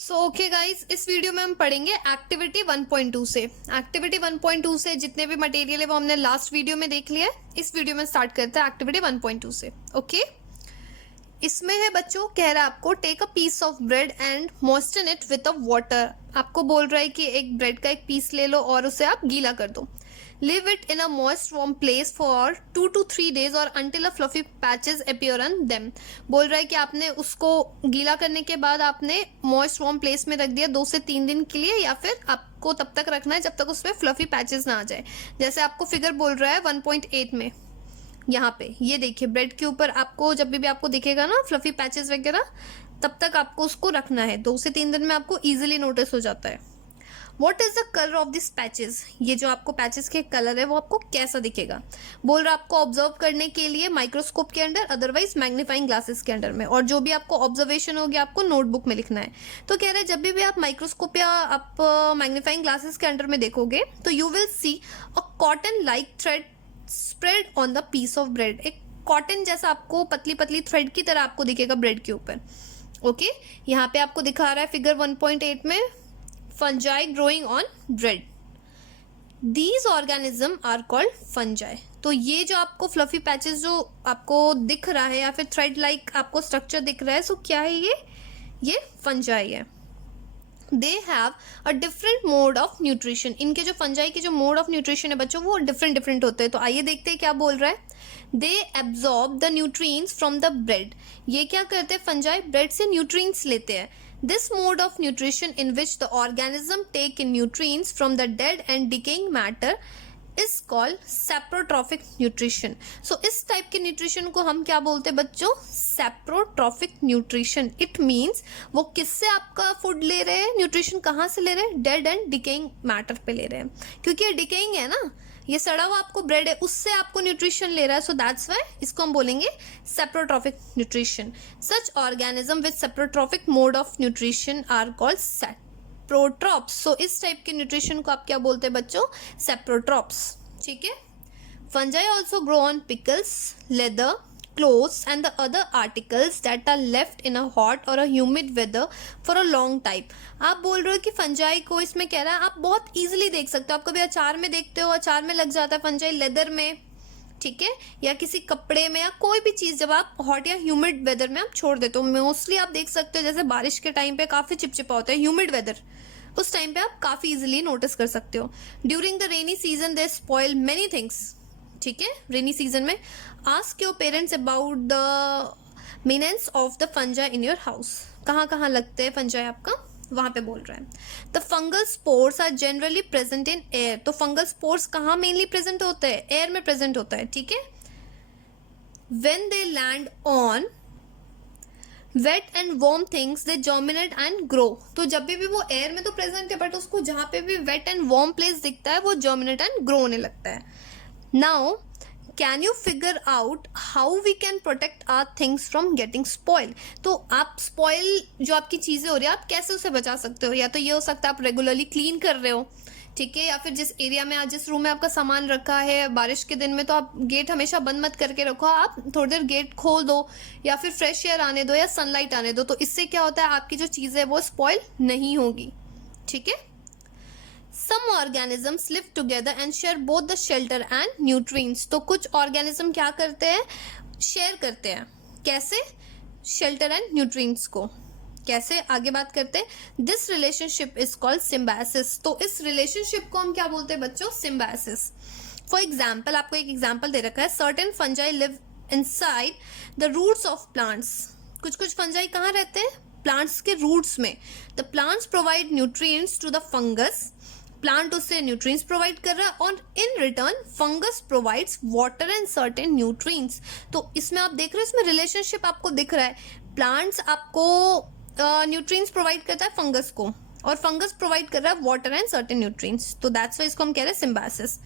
So okay guys, इस video में हम पढ़ेंगे एक्टिविटी 1.2 से। एक्टिविटी 1.2 से जितने भी मटेरियल है वो हमने लास्ट वीडियो में देख लिया है। इस वीडियो में स्टार्ट करते हैं एक्टिविटी 1.2 से। ओके, इसमें है बच्चों, कह रहा है आपको take a piece of bread and moisten it with a water. आपको बोल रहा है कि एक ब्रेड का एक पीस ले लो और उसे आप गीला कर दो। Live it in a moist warm place for 2 to 3 days और until a fluffy patches appear on them. बोल रहा है कि आपने उसको गीला करने के बाद आपने मॉइस्ट वार्म प्लेस में रख दिया 2 से 3 दिन के लिए, या फिर आपको तब तक रखना है जब तक उसमें फ्लफी पैचेस ना आ जाए। जैसे आपको फिगर बोल रहा है 1.8 में, यहाँ पे ये देखिए ब्रेड के ऊपर आपको जब भी आपको दिखेगा ना फ्लफी पैचेस वगैरह, तब तक आपको उसको रखना है। 2 से 3 दिन में आपको इजीली नोटिस हो जाता है। What is the colour of this patches? ये जो आपको पैचेस के कलर है वो आपको कैसा दिखेगा? बोल रहा है आपको ऑब्जर्व करने के लिए माइक्रोस्कोप के अंदर, अदरवाइज मैग्नीफाइंग ग्लासेस के अंदर में, और जो भी आपको ऑब्जर्वेशन होगी आपको नोटबुक में लिखना है। तो कह रहे हैं जब भी आप माइक्रोस्कोप या आप मैग्नीफाइंग ग्लासेस के अंदर में देखोगे तो you will see a cotton like thread spread on the piece of bread. एक कॉटन जैसा आपको पतली पतली थ्रेड की तरह आपको दिखेगा ब्रेड के ऊपर। ओके, यहाँ पे आपको दिखा रहा है फिगर 1.8 में, fungi growing on bread. These organism are called fungi. तो ये जो आपको फ्लफी पैचेस जो आपको दिख रहा है या फिर थ्रेड लाइक आपको स्ट्रक्चर दिख रहा है, सो क्या है ये फंजाई है। They have a different mode of nutrition. इनके जो फंजाई के जो मोड ऑफ न्यूट्रिशन है बच्चों वो डिफरेंट होते हैं। तो आइए देखते हैं क्या बोल रहा है। They absorb the nutrients from the bread. ये क्या करते हैं फंजाई? ब्रेड से न्यूट्रिएंट्स लेते हैं। This mode of nutrition in which the organism take in nutrients from the dead and decaying matter is called saprotrophic nutrition. So इस type के nutrition को हम क्या बोलते हैं बच्चों? saprotrophic nutrition. It means वो किससे आपका फूड ले रहे हैं, न्यूट्रिशन कहाँ से ले रहे हैं? डेड एंड डिकेइंग मैटर पे ले रहे हैं, क्योंकि ये डिकेइंग है ना, ये सड़ा हुआ आपको ब्रेड है, उससे आपको न्यूट्रिशन ले रहा है। सो दैट्स वाई इसको हम बोलेंगे saprotrophic nutrition. Such organism with saprotrophic mode of nutrition are called saprotrophs. So इस टाइप के न्यूट्रिशन को आप क्या बोलते हैं बच्चों? सेप्रोट्रॉप्स। ठीक है। Fungi also grow on pickles, leather, clothes and the other articles that are left in a hot or a humid weather for a long time. आप बोल रहे हो कि फंजाई को इसमें कह रहा है आप बहुत इजीली देख सकते हो। आप कभी अचार में देखते हो, अचार में लग जाता है फंजाई, लेदर में, ठीक है, या किसी कपड़े में, या कोई भी चीज़ जब आप हॉट या ह्यूमिड वेदर में आप छोड़ देते हो। मोस्टली आप देख सकते हो जैसे बारिश के टाइम पे काफ़ी चिपचिपा होता है, ह्यूमिड वेदर, उस टाइम पे आप काफ़ी इजीली नोटिस कर सकते हो। During the rainy season they spoil many things. ठीक है, रेनी सीजन में ask your parents about the menace of the fungi in your house. कहाँ कहाँ लगते हैं फंजाई आपका, वहाँ पे बोल रहा है। The fungal spores are generally present in air. तो फंगल स्पोर्स कहाँ मेनली प्रेजेंट होते हैं? एयर में प्रेजेंट होता है। ठीक है। When they land on wet and warm things they germinate and grow. तो जब भी वो एयर में तो प्रेजेंट है, बट उसको जहाँ पे भी वेट एंड वार्म प्लेस दिखता है वो जर्मिनेट एंड ग्रो होने लगता है। Now can you figure out how we can protect our things from getting spoil. तो आप स्पॉइल जो आपकी चीज़ें हो रही है आप कैसे उसे बचा सकते हो? या तो ये हो सकता है आप रेगुलरली क्लीन कर रहे हो, ठीक है, या फिर जिस एरिया में जिस रूम में आपका सामान रखा है बारिश के दिन में, तो आप गेट हमेशा बंद मत करके रखो, आप थोड़ी देर गेट खोल दो या फिर फ्रेश एयर आने दो या सनलाइट आने दो। तो इससे क्या होता है आपकी जो चीज़ें है वो स्पॉइल नहीं होगी। ठीक है। Some organisms live together and share both the shelter and nutrients. तो कुछ organism क्या करते हैं? शेयर करते हैं। कैसे? शेल्टर एंड न्यूट्रिएंट्स को कैसे? आगे बात करते हैं। This relationship is called symbiosis. तो इस रिलेशनशिप को हम क्या बोलते हैं बच्चों? सिम्बायोसिस। फॉर एग्जाम्पल, आपको एक एग्जाम्पल दे रखा है, certain fungi live inside the roots of plants. कुछ कुछ फंजाई कहाँ रहते हैं? प्लांट्स के रूट्स में। The plants provide nutrients to the fungus. Plant उससे न्यूट्रिएंट्स प्रोवाइड कर रहा है और in return fungus provides water and certain nutrients. तो इसमें आप देख रहे हो, इसमें रिलेशनशिप आपको दिख रहा है। प्लांट्स आपको न्यूट्रिएंट्स प्रोवाइड करता है फंगस को, और फंगस प्रोवाइड कर रहा है वाटर एंड सर्टेन न्यूट्रिएंट्स। तो दैट्स वाई इसको हम कह रहे हैं सिम्बायोसिस।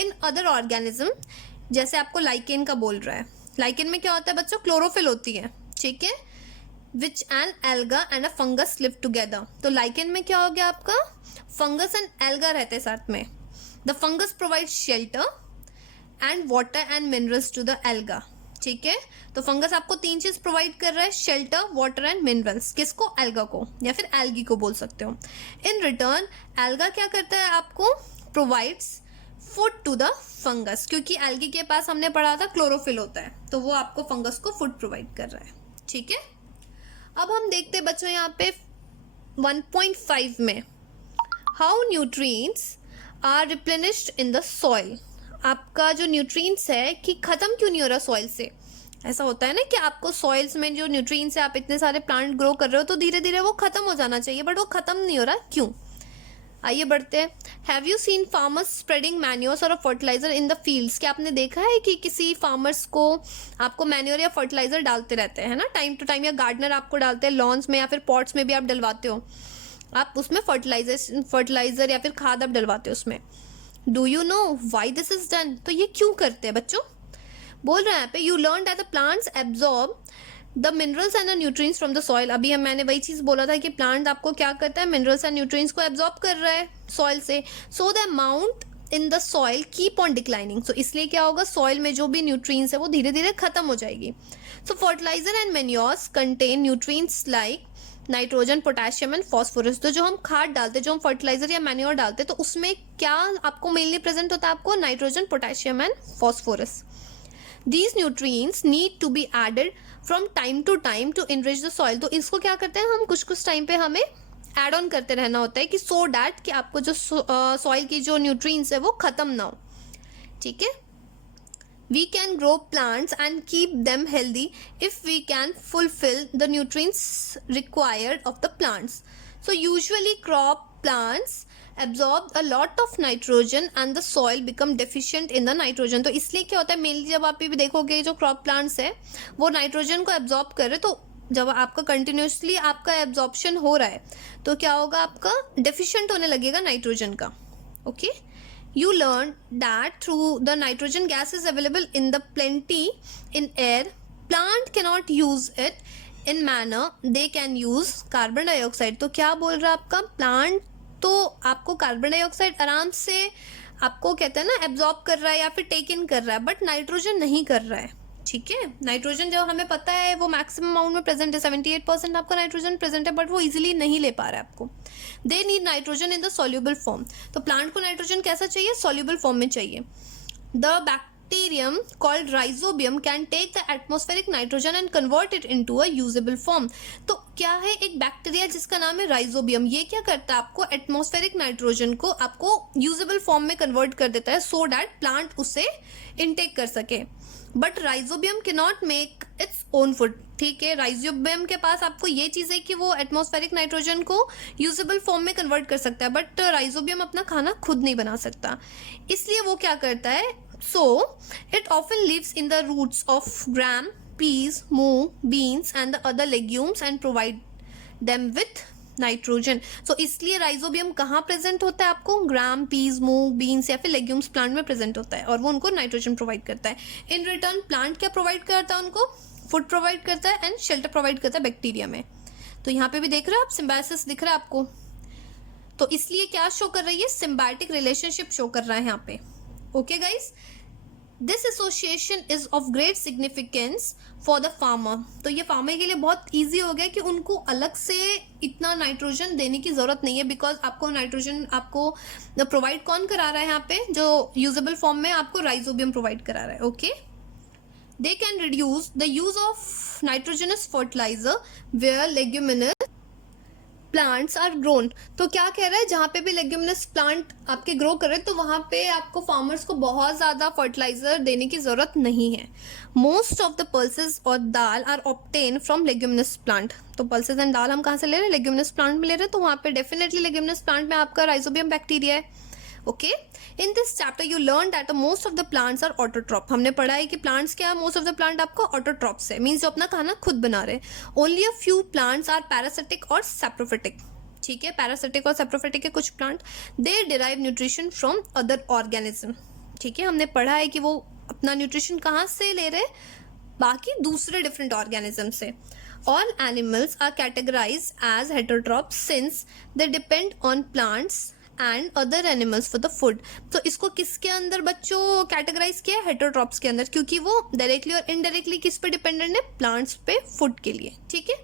इन अदर ऑर्गेनिज्म, जैसे आपको लाइकेन का बोल रहा है, लाइकेन में क्या होता है बच्चों? क्लोरोफिल होती है। ठीक है। विच N alga and a fungus live together. तो लाइकेन में क्या हो गया आपका? फंगस एंड एल्गा रहते हैं साथ में। The fungus provide shelter and water and minerals to the alga. ठीक है, तो फंगस आपको 3 चीज प्रोवाइड कर रहा है, शेल्टर, वाटर एंड मिनरल्स। किसको? एल्गा को, या फिर एल्गी को बोल सकते हो। इन रिटर्न एल्गा क्या करता है? आपको provides food to the fungus, क्योंकि एल्गी के पास हमने पढ़ा था क्लोरोफिल होता है, तो वो आपको फंगस को फूड प्रोवाइड कर रहा है। ठीक है, अब हम देखते हैं बच्चों यहाँ पे 1.5 में how nutrients are replenished in the soil. आपका जो न्यूट्रिएंट्स है कि खत्म क्यों नहीं हो रहा सॉइल से? ऐसा होता है ना कि आपको सॉइल्स में जो न्यूट्रिएंट्स है, आप इतने सारे प्लांट ग्रो कर रहे हो तो धीरे धीरे वो खत्म हो जाना चाहिए, बट वो खत्म नहीं हो रहा, क्यों? आइए बढ़ते हैं। Have you seen farmers spreading manures और फर्टिलाइजर इन द फील्ड्स? क्या आपने देखा है कि किसी फार्मर्स को आपको मैन्योर या फर्टिलाइजर डालते रहते हैं ना टाइम टू टाइम, या गार्डनर आपको डालते हैं लॉन्स में या फिर पॉट्स में भी आप डलवाते हो, आप उसमें फर्टिलाइजर या फिर खाद आप डलवाते हो उसमें। Do you know why this is done? तो ये क्यों करते हैं बच्चों? बोल रहे हैं यहाँ पे you learn that the plants absorb the minerals and the nutrients from the soil. अभी मैंने वही चीज बोला था कि प्लांट आपको क्या करता है, मिनरल्स एंड न्यूट्रिएंट्स को एब्जॉर्ब कर रहा है सॉइल से। So the amount in the soil keep on declining. So इसलिए क्या होगा, सॉइल में जो भी न्यूट्रिएंट्स है वो धीरे धीरे खत्म हो जाएगी। So fertiliser and manures contain nutrients like nitrogen, potassium and phosphorus. तो जो हम खाद डालते हैं, जो हम फर्टिलाइजर या मैन्योर डालते हैं, तो उसमें क्या आपको मेनली प्रेजेंट होता है? आपको nitrogen, potassium and phosphorus. These nutrients need to be added from time to time to enrich the soil। तो इसको क्या करते हैं हम, कुछ कुछ टाइम पे हमें एड ऑन करते रहना होता है कि सो डैट कि आपको जो सॉइल की जो न्यूट्रिएंट्स है वो खत्म ना हो। ठीक है, we can grow plants and keep them healthy if we can fulfill the nutrients required of the plants। So usually crop plants absorb a lot of nitrogen and the soil become deficient in the nitrogen। तो इसलिए क्या होता है, mainly जब आप भी देखोगे जो क्रॉप प्लांट्स है वो नाइट्रोजन को एब्जॉर्ब कर रहे, तो जब आपका कंटिन्यूसली आपका एब्जॉर्प्शन हो रहा है तो क्या होगा, आपका डेफिशिएंट होने लगेगा नाइट्रोजन का। Okay, you learn that through the nitrogen gas is available in the plenty in air, plant cannot use it in manner they can use carbon dioxide। तो क्या बोल रहा है आपका प्लांट, तो आपको कार्बन डाइऑक्साइड आराम से आपको कहते हैं ना एब्जॉर्ब कर रहा है या फिर टेक इन कर रहा है, बट नाइट्रोजन नहीं कर रहा है। ठीक है, नाइट्रोजन जो हमें पता है वो मैक्सिमम अमाउंट में प्रेजेंट है, 78% आपका नाइट्रोजन प्रेजेंट है, बट वो इजीली नहीं ले पा रहा है आपको। They need nitrogen in the soluble form. तो प्लांट को नाइट्रोजन कैसा चाहिए, सॉल्युबल फॉर्म में चाहिए। The bacterium called rhizobium can take the atmospheric nitrogen and convert it into a usable form. तो क्या है, एक बैक्टीरिया जिसका नाम है राइजोबियम, ये क्या करता है, आपको एटमॉस्फेरिक नाइट्रोजन को आपको यूजेबल फॉर्म में कन्वर्ट कर देता है सो डैट प्लांट उसे इनटेक कर सके। बट राइजोबियम के not make its own food. ठीक है, राइजोबियम के पास आपको ये चीज़ है कि वो एटमॉस्फेरिक नाइट्रोजन को यूजेबल फॉर्म में कन्वर्ट कर सकता है, बट राइजोबियम अपना खाना खुद नहीं बना सकता। इसलिए वो क्या करता है, so it often lives in the roots of gram, peas, moong, beans and the other legumes and provide them with nitrogen. So इसलिए राइजोबियम कहाँ प्रेजेंट होता है, आपको ग्राम, पीज, मूंग, बीन्स या फिर लेग्यूम्स प्लांट में प्रेजेंट होता है, और वो उनको नाइट्रोजन प्रोवाइड करता है। इन रिटर्न प्लांट क्या प्रोवाइड करता है, उनको फूड प्रोवाइड करता है एंड शेल्टर प्रोवाइड करता है बैक्टीरिया में। तो यहाँ पे भी देख रहे हो आप, सिम्बायोसिस दिख रहा है आपको, तो इसलिए क्या शो कर रही है, सिम्बायोटिक रिलेशनशिप शो कर रहा है यहाँ पे। Okay guys, this association is of great significance for the farmer. तो ये फार्मर के लिए बहुत ईजी हो गया कि उनको अलग से इतना नाइट्रोजन देने की जरूरत नहीं है, बिकॉज आपको नाइट्रोजन आपको प्रोवाइड कौन करा रहा है यहाँ पे, जो यूजेबल फॉर्म में आपको राइजोबियम प्रोवाइड करा रहा है। Okay, they can reduce the use of nitrogenous fertilizer where leguminous plants are grown. तो क्या कह रहा है, जहाँ पे भी लेग्यूमिनस प्लांट आपके ग्रो कर रहे हैं तो वहाँ पे आपको फार्मर्स को बहुत ज़्यादा फर्टिलाइजर देने की ज़रूरत नहीं है। मोस्ट ऑफ द पल्सेस और dal are obtain from leguminous plant. तो पल्सेस एंड दाल हम कहाँ से ले रहे हैं, लेग्यूमिनस प्लांट में ले रहे हैं, तो वहाँ पे डेफिनेटली लेग्यूमिनस प्लांट में आपका राइजोबियम बैक्टीरिया है। Okay, in this chapter you learn that most of the plants are autotroph. हमने पढ़ा है कि प्लांट्स क्या है, मोस्ट ऑफ द प्लांट आपको ऑटोट्रॉप्स है, मीन्स जो अपना खाना खुद बना रहे। Only a few plants are parasitic और सैप्रोफिटिक। ठीक है, पैरासिटिक और सैप्रोफिटिक के कुछ plant, they derive nutrition from other organism. ठीक है, हमने पढ़ा है कि वो अपना न्यूट्रिशन कहाँ से ले रहे, बाकी दूसरे डिफरेंट ऑर्गेनिज्म से। All animals are categorized as heterotrophs since they depend on plants and other animals for the food. तो इसको किसके अंदर बच्चों कैटेगराइज किया है? हेटरोट्रॉप्स के अंदर, क्योंकि वो डायरेक्टली और इनडायरेक्टली किस पे डिपेंडेंट है? प्लांट्स पे, फूड के लिए। ठीक है,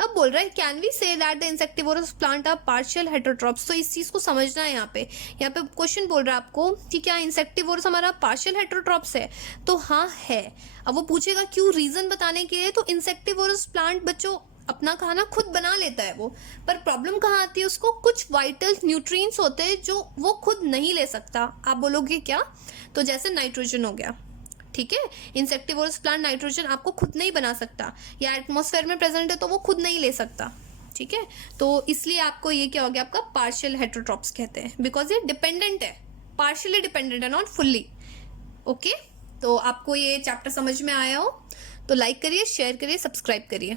अब बोल रहा है can we say that the insectivorous plant are partial heterotrophs. तो इस चीज को समझना है यहाँ पे क्वेश्चन बोल रहा है आपको कि क्या इंसेक्टिवोरस हमारा पार्शियल हेटरोट्रॉप्स है? तो हाँ है। अब वो पूछेगा क्यों, रीजन बताने के लिए। तो इंसेक्टिवोरस प्लांट बच्चों अपना खाना खुद बना लेता है वो, पर प्रॉब्लम कहाँ आती है उसको? कुछ वाइटल न्यूट्रिएंट्स होते हैं जो वो खुद नहीं ले सकता। आप बोलोगे क्या? तो जैसे नाइट्रोजन हो गया, ठीक है, इंसेक्टिवोरस प्लांट नाइट्रोजन आपको खुद नहीं बना सकता, या एटमॉस्फेयर में प्रेजेंट है तो वो खुद नहीं ले सकता। ठीक है, तो इसलिए आपको ये क्या हो गया? आपका पार्शियल हेटरोट्रॉप्स कहते हैं, बिकॉज ये डिपेंडेंट है, पार्शियली डिपेंडेंट है, नॉट फुल्ली। ओके, तो आपको ये चैप्टर समझ में आया हो तो लाइक करिए, शेयर करिए, सब्सक्राइब करिए।